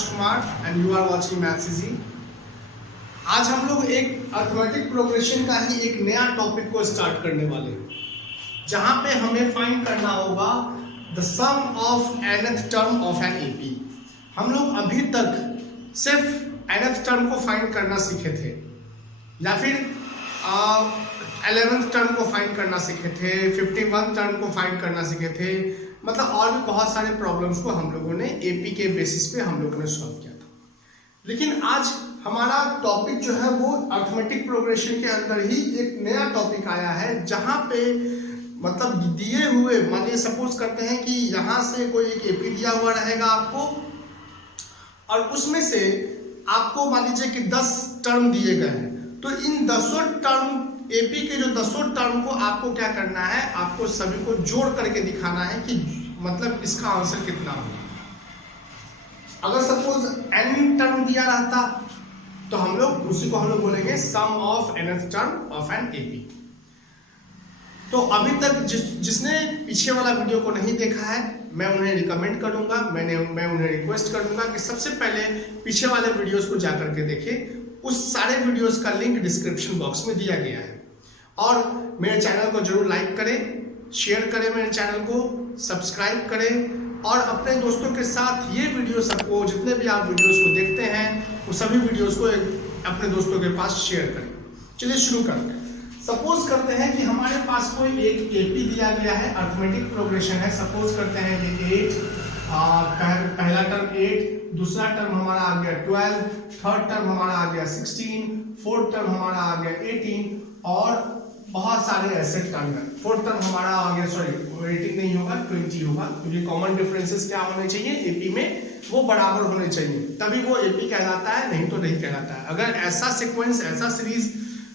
Akash Kumar and you are watching maths easy. आज हम लोग एक अर्थमेटिक प्रोग्रेशन का ही एक नया टॉपिक को स्टार्ट करने वाले हैं, जहां पे हमें फाइंड करना होगा the sum of nth term of N AP. हम लोग अभी तक सिर्फ nth टर्म को फाइंड करना सीखे थे, या फिर 11th टर्म को फाइंड करना सीखे थे, 51 टर्म को फाइंड करना सीखे थे, मतलब और भी बहुत सारे प्रॉब्लम्स को हम लोगों ने एपी के बेसिस पे हम लोगों ने सॉल्व किया था। लेकिन आज हमारा टॉपिक जो है वो अर्थमेटिक प्रोग्रेशन के अंदर ही एक नया टॉपिक आया है, जहां पे मतलब दिए हुए, मानिए सपोज करते हैं कि यहाँ से कोई एक एपी दिया हुआ रहेगा आपको, और उसमें से आपको मान लीजिए कि 10 टर्म दिए गए हैं, तो इन 10 टर्म एपी के जो 10 टर्म को आपको क्या करना है, आपको सभी को जोड़ करके दिखाना है कि मतलब इसका आंसर कितना होगा। अगर सपोज n टर्म दिया रहता तो हम लोग उसी को हम लोग बोलेंगे sum of nth term of N AP. तो अभी तक जिसने पीछे वाला वीडियो को नहीं देखा है, मैं उन्हें रिकमेंड करूंगा, मैं उन्हें रिक्वेस्ट करूंगा कि सबसे पहले पीछे वाले वीडियोस को जाकर के देखें। उस सारे वीडियोस का लिंक डिस्क्रिप्शन बॉक्स में दिया गया है। और मेरे चैनल को जरूर लाइक करें, शेयर करें, मेरे चैनल को सब्सक्राइब करें, और अपने दोस्तों के साथ ये वीडियो सबको, जितने भी आप वीडियोस को देखते हैं वो सभी वीडियोस को अपने दोस्तों के पास शेयर करें। चलिए शुरू करते हैं। सपोज करते हैं कि हमारे पास कोई एक एपी दिया गया है, अर्थमेटिक प्रोग्रेशन है। सपोज करते हैं कि 8, पहला टर्म 8, दूसरा टर्म हमारा आ गया 12, थर्ड टर्म हमारा आ गया 16, फोर्थ टर्म हमारा आ गया 18, और बहुत सारे ऐसे टर्म है। फोर्थ टर्म हमारा आ गया, सॉरी 18 नहीं होगा, 20 होगा, क्योंकि कॉमन डिफरेंसेस क्या होने चाहिए एपी में, वो बराबर होने चाहिए, तभी वो एपी कहलाता है, नहीं तो नहीं कहलाता है। अगर ऐसा सीक्वेंस, ऐसा सीरीज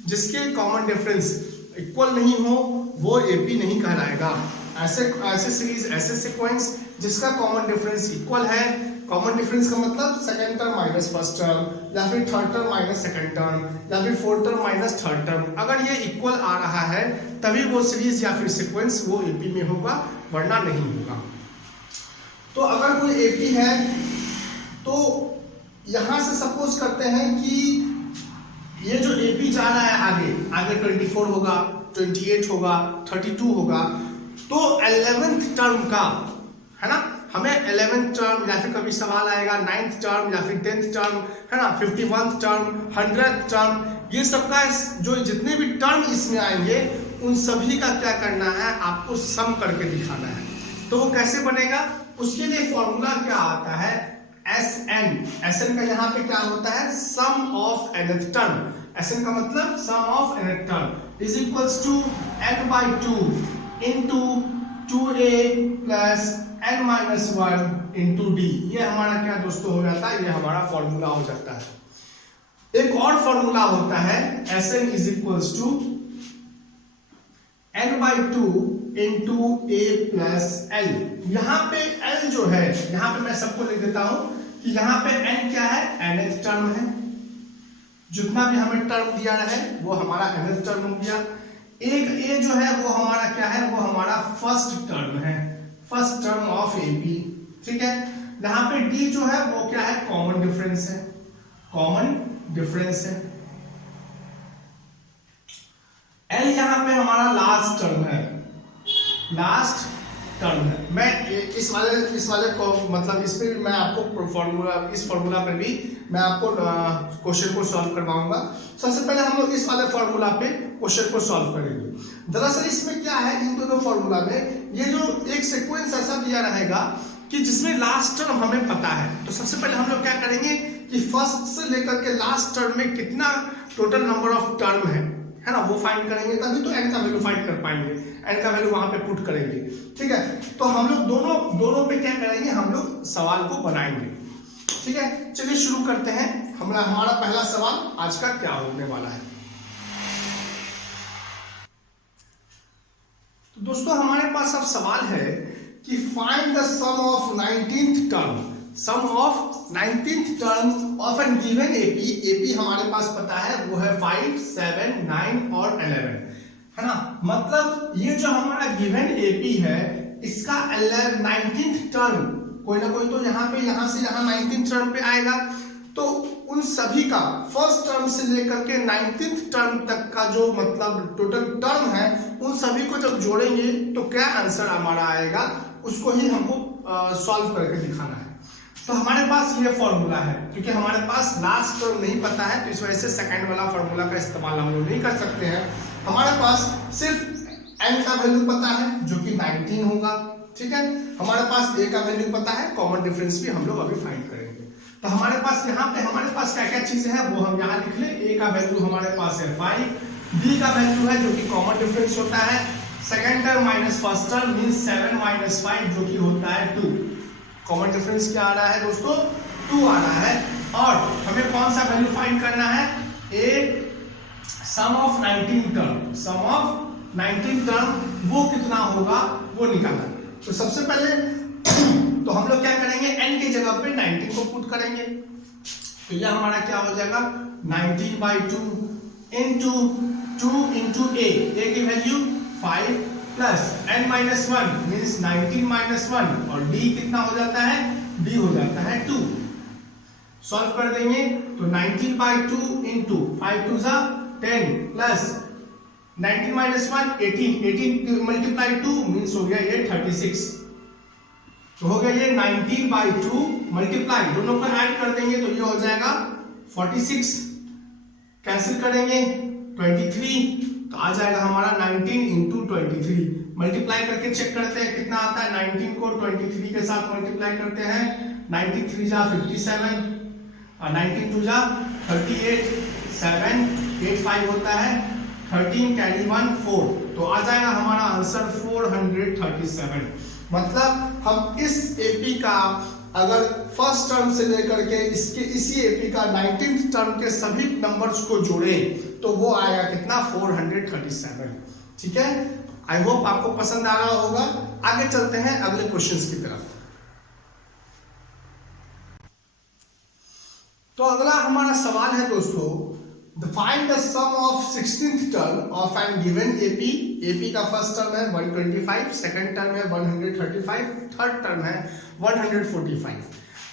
जिसके कॉमन डिफरेंस इक्वल नहीं हो, वो एपी नहीं कहलाएगा। ऐसे सीरीज, ऐसे सीक्वेंस जिसका कॉमन डिफरेंस इक्वल है, कॉमन डिफरेंस का मतलब second term minus first term, या फिर third term minus second term, या फिर fourth term minus third term, अगर ये इक्वल आ रहा है तभी वो सीरीज या फिर सीक्वेंस वो एपी में होगा, वरना नहीं होगा। तो अगर कोई एपी है तो यहां से सपोज करते हैं कि ये जो एपी जा रहा है आगे 24 होगा, 28 होगा, 32 होगा, तो 11th टर्म का है ना, हमें 11th टर्म, या फिर कभी सवाल आएगा 9th टर्म, या फिर 10th टर्म, है ना, 51th टर्म, 100th टर्म, ये सबका जो जितने भी टर्म इसमें आएंगे उन सभी का क्या करना है, आपको सम करके दिखाना है। तो वो कैसे बनेगा, उसके लिए फॉर्मूला क्या आता है, SN का यहाँ पे क्या होता है, sum of nth term. SN का मतलब sum of nth term is equals to n/2 into 2a plus n-1 into d। ये हमारा क्या दोस्तों हो जाता है, ये हमारा फॉर्मूला हो जाता है। एक और फॉर्मूला होता है Sn is equals to n/2 into a plus l। यहाँ पे l जो है, यहाँ पे मैं सबको लिख देता हूं कि यहाँ पे n क्या है, nth टर्म है। जितना भी हमें टर्म दिया है वो हमारा nth टर्म हो गया। एक a जो है वो हमारा क्या है, वो हमारा फर्स्ट टर्म है, फर्स्ट टर्म ऑफ एपी, ठीक है। यहाँ पे d जो है वो क्या है, कॉमन डिफरेंस है, कॉमन डिफरेंस है। l यहाँ पे हमारा लास्ट टर्म है, लास्ट टर्म है। मैं इस वाले को मतलब इस पे भी मैं आपको फॉर्मूला, इस फॉर्मूला पे भी मैं आपको क्वेश्चन को सॉल्व करवाऊंगा। सबसे पहले हम लोग इस वाले फॉर्मूला पे क्वेश्चन को सॉल्व करेंगे। दरअसल इसमें क्या है, इन दोनों फॉर्मूला में ये जो एक सीक्वेंस ऐसा दिया रहेगा कि जिसमें लास्ट टर्म हमें पता है, तो सबसे पहले हम लोग क्या करेंगे कि फर्स्ट से लेकर के लास्ट टर्म में कितना टोटल नंबर ऑफ टर्म है ना, वो फाइंड करेंगे, तभी तो n का वैल्यू फाइंड कर पाएंगे, n का वैल्यू वहां पे पुट करेंगे, ठीक है। तो हम लोग दोनों पे क्या करेंगे, हम लोग सवाल को बनाएंगे, ठीक है। चलिए शुरू करते हैं। हमारा पहला सवाल आज का क्या होने वाला है। तो दोस्तों हमारे पास अब सवाल है कि find the sum of 19th term, sum of 19th term of an given AP. AP हमारे पास पता है वो है 5, 7, 9 और 11, है ना। मतलब ये जो हमारा गिवन एपी है, इसका 19th टर्म कोई ना कोई तो यहाँ पे यहाँ से यहाँ 19th टर्म पे आएगा। तो उन सभी का फर्स्ट टर्म से लेकर के 19th टर्म तक का जो मतलब टोटल टर्म है उन सभी को जब जोड़ेंगे तो क्या आंसर हमारा आएगा, उसको ही हमको सॉल्व करके दिखाना है। तो हमारे पास ये फॉर्मूला है, क्योंकि हमारे पास लास्ट टर्म नहीं पता है तो इस वजह से सेकंड वाला फॉर्मूला का इस्तेमाल हम लोग नहीं कर सकते हैं। हमारे पास सिर्फ n का वैल्यू पता है जो कि 19 होगा, ठीक है। हमारे पास a का वैल्यू पता है, कॉमन डिफरेंस भी हम लोग अभी फाइंड करेंगे। तो हमारे पास यहाँ पे हमारे पास क्या क्या चीजें हैं वो हम यहाँ लिख ले। a का वैल्यू हमारे पास है 5, b का वैल्यू है जो कि कॉमन डिफरेंस होता है, second term minus first term means 7 minus 5 जो कि होता है 2। कॉमन डिफरेंस क्या आ रहा है दोस्तों, 2 आ रहा है। और हमें कौन सा वैल्यू फाइंड करना है, a sum of 19 term, sum of 19 term वो कितना होगा वो निकालना। तो सबसे पहले तो हम लोग क्या करेंगे, n की जगह पे 19 को पुट करेंगे। तो यह हमारा क्या हो जाएगा 19/2 इंटू 2 इंटू a की वैल्यू 5 प्लस n-1 मीन्स 19-1 और d कितना हो जाता है, d हो जाता है 2। सॉल्व कर देंगे तो 19/2 इंटू 5 2 10 प्लस 19-1 18 मल्टीप्लाई 2 मीन्स हो गया ये 36। तो हो गया ये 19/2 मल्टीप्लाई, दोनों को ऐड कर देंगे तो ये हो जाएगा 46, कैंसिल करेंगे 23 तो आ जाएगा हमारा 19 इंटू 23। मल्टीप्लाई करके चेक करते हैं कितना आता है, 19 को 23 के साथ मल्टीप्लाई करते हैं, 93 जा 57 और 19 2 जा 38, 7 8 5 होता है, 13 कैरी 1 4 तो आ जाएगा हमारा आंसर 437। मतलब हम इस एपी का अगर फर्स्ट टर्म से लेकर के इसी एपी का 19th टर्म के सभी नंबर्स को जोड़े तो वो आएगा कितना 437। ठीक है, आई होप आपको पसंद आ रहा होगा। आगे चलते हैं अगले क्वेश्चंस की तरफ। तो अगला हमारा सवाल है दोस्तों, find the sum of 16th term of an given AP। AP का फर्स्ट टर्म है 125, सेकंड टर्म है 135, थर्ड टर्म है 145।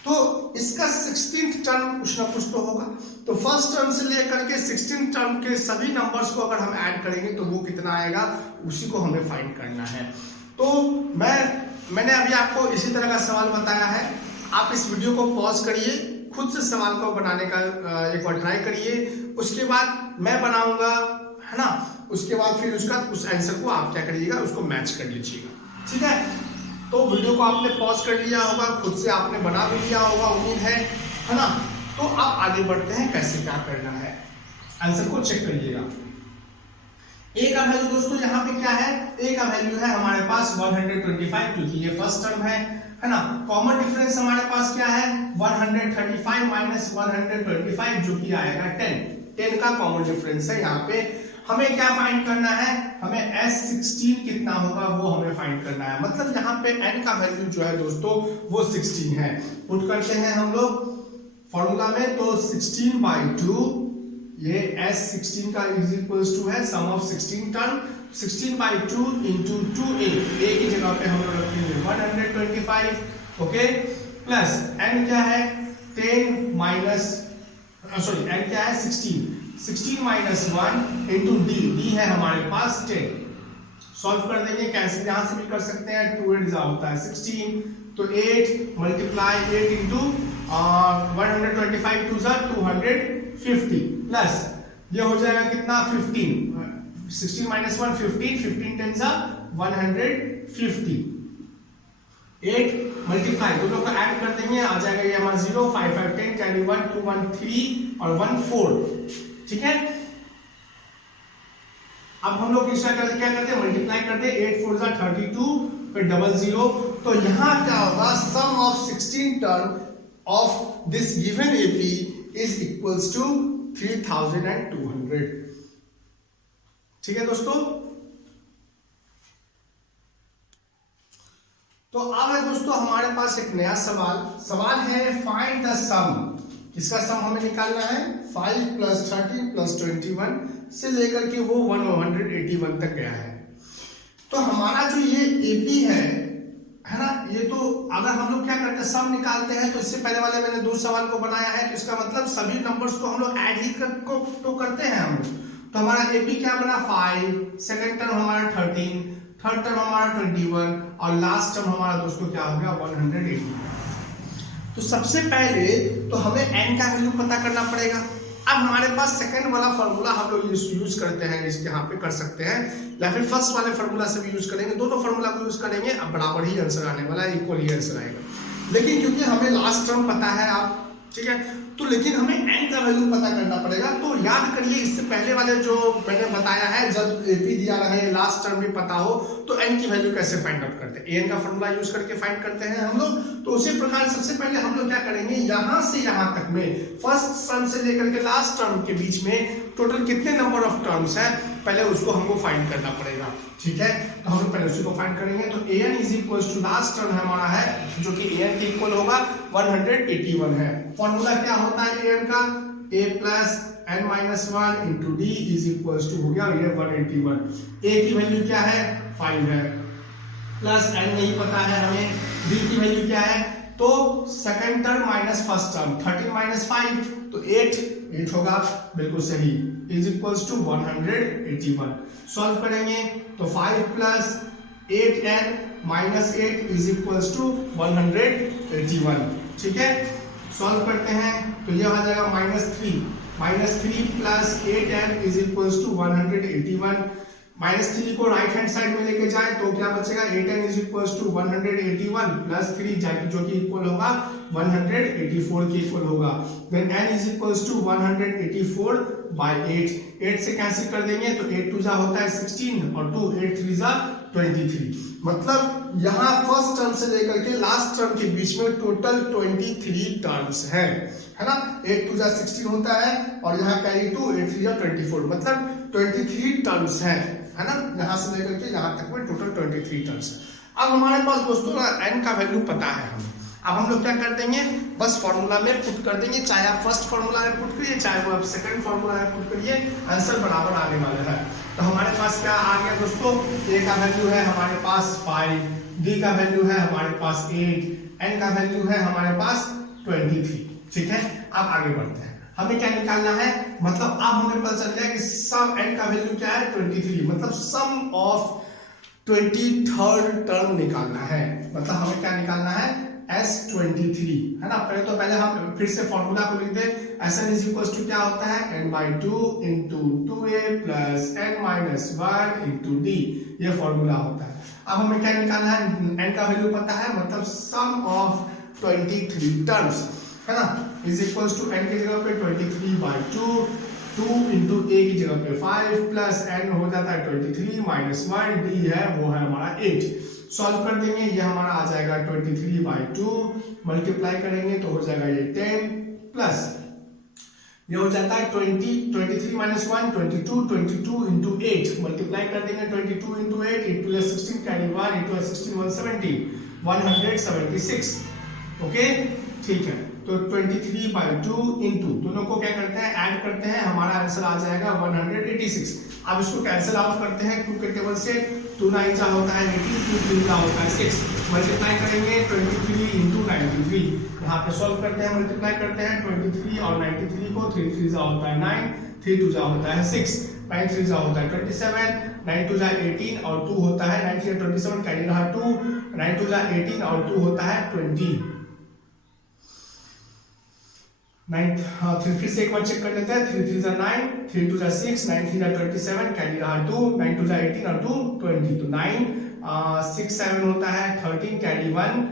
तो इसका 16th टर्म कुछ ना कुछ तो होगा। तो फर्स्ट टर्म से लेकर के 16th टर्म के सभी नंबर्स को अगर हम ऐड करेंगे तो वो कितना आएगा, उसी को हमें फाइंड करना है। तो मैंने अभी आपको इसी तरह का सवाल बताया है। आप इस वीडियो को पॉज करिए, खुद से सवाल को बनाने का एक बार ट्राई करिए, उसके बाद मैं बनाऊंगा, है ना। उसके बाद फिर उस आंसर को आप क्या करिएगा, उसको मैच कर लीजिएगा। ठीक है, तो वीडियो को आपने पॉज कर लिया होगा, खुद से आपने बना भी लिया होगा, उम्मीद है ना। तो अब आगे बढ़ते हैं कैसे क्या करना है, आंसर को चेक करिएगा। ए का वैल्यू दोस्तों यहाँ पे क्या है, ए का वैल्यू है हमारे पास 125 क्योंकि ये फर्स्ट टर्म है ना। कॉमन डिफरेंस हमारे पास क्या है 135 माइनस 125 जो कि आएगा 10 का कॉमन डिफरेंस है। यहाँ पे हमें क्या फाइंड करना है, हमें S16 कितना होगा वो हमें फाइंड करना है। मतलब यहाँ पे n का वैल्यू जो है दोस्तों वो 16 है। पुट करते हैं हम लोग फॉर्मूला में, तो 16/2 ये S16 का इज इक्वल्स टू है sum of 16 term, 16/2 into 2a, a की जगह पे हम लोग रखेंगे 125, ओके, प्लस n क्या है 10 माइनस सॉरी n क्या है 16 माइनस 1 इंटू d है हमारे पास 10। सॉल्व कर देंगे, कैंसिल यहां से भी कर सकते हैं, 2 8 होता है 16, तो 8 मल्टीप्लाई 8 इंटू 125 2 250 प्लस ये हो जाएगा कितना 15, 16 माइनस 1 15, 15 10 150, 8 मल्टीप्लाई दोनों को ऐड कर देंगे, आ जाएगा ये हमारा 0 5 5 10 कैरी 1 2 1 3 और 1 4। ठीक है, अब हम लोग क्या करते हैं मल्टीप्लाई करते हैं, 8 4 32 फिर 00। तो यहाँ क्या होगा sum of 16 term of this given AP is equals to 3200। ठीक है दोस्तों, तो अब है दोस्तों हमारे पास एक नया सवाल है फाइंड द सम। इसका सम हमें निकालना है 5 + 13 + 21 से लेकर के वो 181 तक गया है। तो हमारा जो ये एपी है है ना। ये तो अगर हम लोग क्या करते हैं, सम निकालते हैं, तो इससे पहले वाले मैंने दो सवाल को बनाया है, तो इसका मतलब सभी नंबर्स को हम लोग ऐड ही तो करते हैं हम लोग। तो हमारा एपी क्या बना 5, सेकंड टर्म हमारा 13, थर्ड टर्म हमारा 21 और लास्ट टर्म हमारा दोस्तों क्या हो गया 180। तो सबसे पहले तो हमें n का वैल्यू पता करना पड़ेगा। अब हमारे पास सेकंड वाला फॉर्मूला हम लोग यूज करते हैं, इसके यहाँ पे कर सकते हैं, या फिर फर्स्ट वाले फॉर्मूला से भी यूज करेंगे, दोनों फॉर्मूला को यूज करेंगे। अब बराबर ही आंसर आने वाला है, इक्वल ही आंसर आएगा। लेकिन क्योंकि हमें लास्ट टर्म पता है आप, ठीक है, तो लेकिन हमें n का वैल्यू पता करना पड़ेगा। तो याद करिए इससे पहले वाले जो मैंने बताया है, जब एपी दिया रहे लास्ट टर्म भी पता हो, तो n की वैल्यू कैसे फाइंड आउट करते हैं, an का फॉर्मूला यूज करके फाइंड करते हैं हम लोग। तो उसी प्रकार सबसे पहले हम लोग क्या करेंगे, यहां से यहां तक में फर्स्ट टर्म से लेकर के लास्ट टर्म के बीच में टोटल कितने नंबर ऑफ टर्म्स है, पहले उसको हमको फाइंड करना पड़ेगा। ठीक है, तो हम लोग पहले उसी को फाइंड करेंगे। तो an is equal to last term हमारा है, जो कि an के इक्वल होगा 181 है। फॉर्मूला क्या होता है an का, a plus n minus 1 into d is equal to हो गया ये 181। a की वैल्यू क्या है 5 है, प्लस n नहीं पता है हमें, d की वैल्यू क्या है, तो second term minus first term 13 minus 5 तो 8 होगा, बिल्कुल सही, इज इक्वल्स टू 181। सॉल्व करेंगे तो 5 plus 8n minus 8 is equals to 181। ठीक है, सॉल्व करते हैं तो ये आ जाएगा -3 plus 8n is equals to 181। -3 को राइट हैंड साइड में लेके जाए तो क्या बचेगा, 8n is equals to 181 plus 3 जो कि इक्वल होगा 184 के इक्वल होगा। Then n is equals to 184 by 8 से कैंसिल कर देंगे तो 8 टू जा होता है 16 और 2 8 3 जा 23। मतलब यहाँ फर्स्ट टर्म से लेकर के लास्ट टर्म के बीच में टोटल 23 टर्म्स है ना। 8 टू जा 16 होता है और यहाँ कैरी 2 8 3 जा 24, मतलब 23 टर्म्स है ना। यहाँ से लेकर के यहाँ तक में टोटल 23 टर्म्स है। अब हमारे पास दोस्तों ना n का वैल्यू पता है हमें। अब हम लोग क्या कर देंगे, बस फॉर्मूला में पुट कर देंगे, चाहे आप फर्स्ट फॉर्मूला में पुट करिए, चाहे वो आप सेकंड फॉर्मूला में पुट करिए, आंसर बराबर आने वाला है। तो हमारे पास क्या आ गया दोस्तों, a का वैल्यू है हमारे पास 5, d का वैल्यू है हमारे पास 8, n का वैल्यू है हमारे पास 23। ठीक है, अब आगे बढ़ते हैं, हमें क्या निकालना है, मतलब अब हमें पता चल गया कि सम n का वैल्यू क्या है 23, मतलब सम ऑफ 23rd टर्म निकालना है। मतलब हमें क्या निकालना है S23, है ना। पहले हम फिर से फॉर्मूला को लिख दें, Sn इज इक्वल टू क्या होता है n/2 into 2a plus n-1 into d, ये फॉर्मूला होता है। अब हमें क्या निकालना है, n का वैल्यू पता है, मतलब सम ऑफ 23 टर्म्स, है ना, इज इक्वल टू n की जगह पे 23/2, 2 इंटू a की जगह पे 5 प्लस n हो जाता है 23 माइनस 1, d है वो है हमारा 8। सॉल्व कर देंगे, ये हमारा आ जाएगा 23/2, मल्टीप्लाई करेंगे तो हो जाएगा ये 10 प्लस ये हो जाता है 23 माइनस 1 22 इंटू 8, मल्टीप्लाई कर देंगे 22 इंटू 8, 8 2 16 कैरी 1 इंटू 16 176। ओके, ठीक है, तो 23/2 इंटू दोनों को क्या करते हैं ऐड करते हैं, हमारा आंसर आ जाएगा 186। अब इसको कैंसिल आउट करते हैं 2 के टेबल से, 2 9 जा होता है 18, 2 3 जा होता है 6, मल्टीप्लाई करेंगे 23 इंटू 93, यहाँ पे सॉल्व करते हैं, मल्टीप्लाई करते हैं 23 और 93 को, 3 3 जा होता है 9, 3 2 जा होता है 6, 9 3 जा होता है 27, 9 2 जा 18 और 2 होता है 9 3 27 कैरी रहा 2, 9 2 जा 18 और 2 होता है 20। 9 फिर से एक बार चेक कर लेते हैं, 3 3 जा 9, 3 2 जा 6, 9 3 जा 27 कैरी रहा 2, 9 2 जा 18 और 2 20, तो 9 6 7 होता है 13 कैरी 1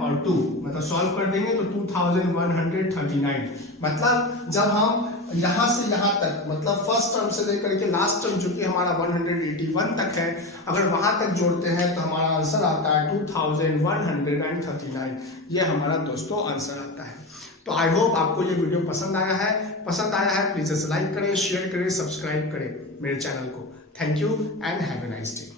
और 2, मतलब सॉल्व कर देंगे तो 2139। मतलब जब हम यहाँ से यहाँ तक, मतलब फर्स्ट टर्म से लेकर के लास्ट टर्म जो कि हमारा 181 तक है, अगर वहां तक जोड़ते हैं तो हमारा आंसर आता है 2139। ये हमारा दोस्तों आंसर आता है। तो आई होप आपको ये वीडियो पसंद आया है प्लीज इसे लाइक करें, शेयर करें, सब्सक्राइब करें मेरे चैनल को। Thank you and have a nice day.